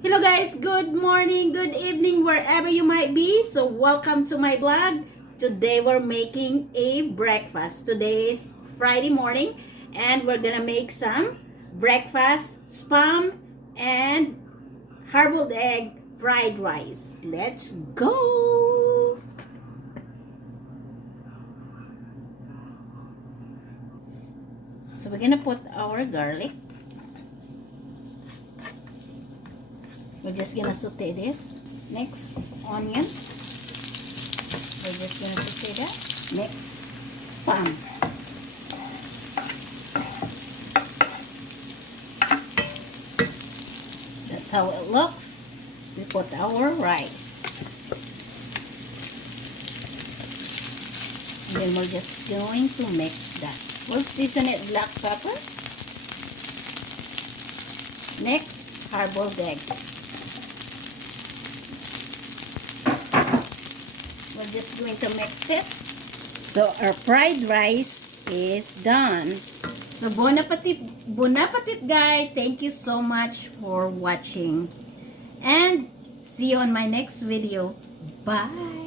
Hello guys, good morning, good evening, wherever you might be. So welcome to my vlog. Today we're making a breakfast. Today is Friday morning and we're gonna make some breakfast, spam and hard-boiled egg fried rice. Let's go! So we're gonna put our garlic. We're just gonna saute this. Next, onion. We're just gonna saute that. Next, spam. That's how it looks. We put our rice. And then we're just going to mix that. We'll season it black pepper. Next, hard-boiled egg. We're just going to mix it. So our fried rice is done. So bon appetit guys. Thank you so much for watching. And see you on my next video. Bye.